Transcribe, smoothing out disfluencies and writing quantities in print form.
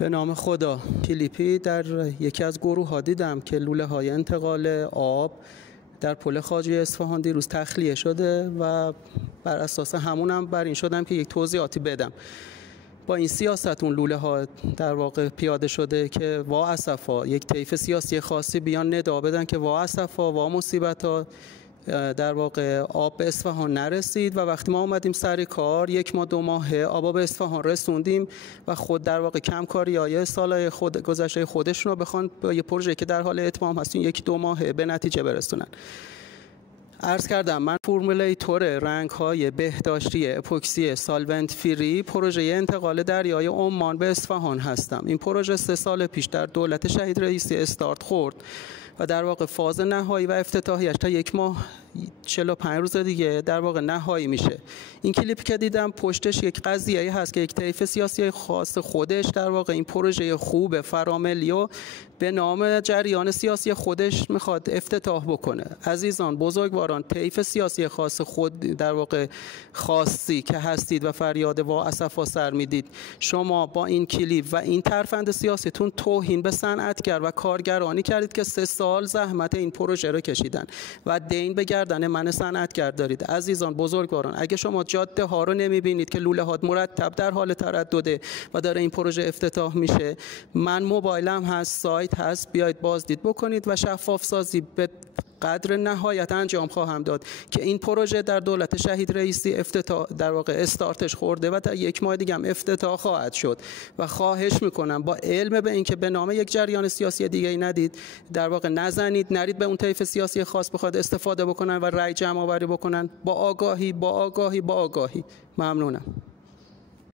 به نام خدا. کلیپی در یکی از گروه ها دیدم که لوله های انتقال آب در پل خواجه اصفهان دیروز تخلیه شده و بر اساس همونم بر این شدم که یک توضیحاتی بدم. با این سیاست اون لوله ها در واقع پیاده شده که وا اسفا، یک طیف سیاسی خاصی بیان ندا بدن که وا اسفا، وا مصیبتا، در واقع آب به اصفهان نرسید و وقتی ما اومدیم سر کار 1 ماه 2 ماه آب به اصفهان رسوندیم و خود در واقع کمکاری‌های سالهای گذشته خودشون رو بخوان با یه پروژه که در حال اتمام هست 1-2 ماه به نتیجه برسونن. عرض کردم من فرمولیتور رنگ‌های بهداشتی اپوکسی سالونت فری پروژه انتقال دریای عمان به اصفهان هستم. این پروژه 3 سال پیش در دولت شهید رئیسی استارت خورد و در واقع فاز نهایی و افتتاحیش تا 1 ماه 45 روز دیگه در واقع نهایی میشه. این کلیپی که دیدم پشتش یک قضیه هست که یک طیف سیاسی خاص خودش در واقع این پروژه خوب فراملی و به نام جریان سیاسی خودش میخواد افتتاح بکنه. عزیزان بزرگواران، طیف سیاسی خاص خود در واقع خاصی که هستید و فریاد وا اسفا سر میدید، شما با این کلیپ و این ترفند سیاسیتون توهین به صنعتگر و کارگرانی کردید که 3 سال زحمت این پروژه رو کشیدن و دین به گردن من صنعتگر دارید. عزیزان بزرگواران، اگه شما جاده ها رو نمیبینید که لوله ها مرتب در حال تردده و داره این پروژه افتتاح میشه، من موبایلم هست، سایت هست، بیایید بازدید بکنید و شفاف سازی به قدر نهایت انجام خواهم داد که این پروژه در دولت شهید رئیسی افتتاح در واقع استارتش خورده و تا 1 ماه دیگه هم افتتاح خواهد شد و خواهش میکنم با علم به اینکه به نام یک جریان سیاسی دیگه ای ندید در واقع نزنید، نرید به اون طیف سیاسی خاص بخواد استفاده بکنن و رأی جمع آوری بکنن. با آگاهی. ممنونم.